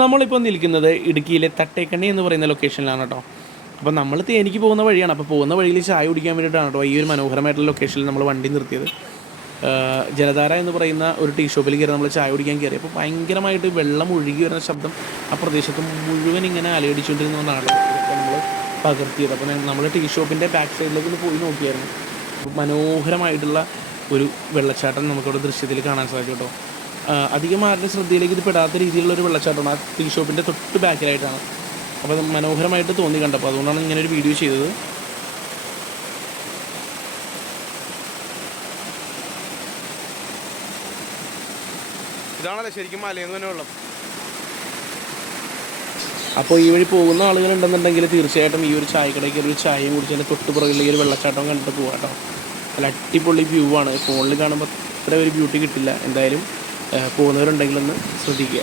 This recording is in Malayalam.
നമ്മളിപ്പോൾ നിൽക്കുന്നത് ഇടുക്കിയിലെ തട്ടേക്കണ്ണി എന്ന് പറയുന്ന ലൊക്കേഷനിലാണ് കേട്ടോ. അപ്പോൾ നമ്മൾ തേനിക്ക് പോകുന്ന വഴിയാണ്. അപ്പോൾ പോകുന്ന വഴിയിൽ ചായ കുടിക്കാൻ വേണ്ടിയിട്ടാണ് കേട്ടോ ഈ ഒരു മനോഹരമായിട്ടുള്ള ലൊക്കേഷനിൽ നമ്മൾ വണ്ടി നിർത്തിയത്. ജലധാര എന്ന് പറയുന്ന ഒരു ടീ ഷോപ്പിൽ കയറി നമ്മൾ ചായ കുടിക്കാൻ കയറി. അപ്പോൾ ഭയങ്കരമായിട്ട് വെള്ളം ഒഴുകി വരുന്ന ശബ്ദം ആ പ്രദേശത്ത് മുഴുവൻ ഇങ്ങനെ അലയടിച്ചുകൊണ്ടിരുന്നതാണ് അപ്പോൾ നമ്മൾ പകർത്തിയത്. അപ്പോൾ നമ്മൾ ടീ ഷോപ്പിൻ്റെ ബാക്ക് സൈഡിലേക്ക് ഒന്ന് പോയി നോക്കിയായിരുന്നു. മനോഹരമായിട്ടുള്ള ഒരു വെള്ളച്ചാട്ടം നമുക്കവിടെ ദൃശ്യത്തിൽ കാണാൻ സാധിക്കും കേട്ടോ. അധികം ആരുടെ ശ്രദ്ധയിലേക്ക് ഇത് പെടാത്ത രീതിയിലുള്ളൊരു വെള്ളച്ചാട്ടമാണ്. ആ ടീ ഷോപ്പിൻ്റെ തൊട്ട് ബാക്കിലായിട്ടാണ്. അപ്പോൾ അത് മനോഹരമായിട്ട് തോന്നി കണ്ടപ്പോൾ അതുകൊണ്ടാണ് ഇങ്ങനെ ഒരു വീഡിയോ ചെയ്തത്. ഇതാണല്ലോ ശരിക്കും മലയിൽ തന്നെ വെള്ളം. അപ്പോൾ ഈ വഴി പോകുന്ന ആളുകളുണ്ടെന്നുണ്ടെങ്കിൽ തീർച്ചയായിട്ടും ഈ ഒരു ചായക്കടയ്ക്ക് ഒരു ചായയും കുടിച്ച് അതിൻ്റെ തൊട്ട് പുറകിൽ ഈ ഒരു വെള്ളച്ചാട്ടം കണ്ടിട്ട് പോകാം കേട്ടോ. നല്ല അടിപൊളി വ്യൂ ആണ്. ഫോണിൽ കാണുമ്പോൾ അത്ര ഒരു ബ്യൂട്ടി കിട്ടില്ല. എന്തായാലും പോകുന്നവരുണ്ടെങ്കിലൊന്ന് ശ്രദ്ധിക്കുക.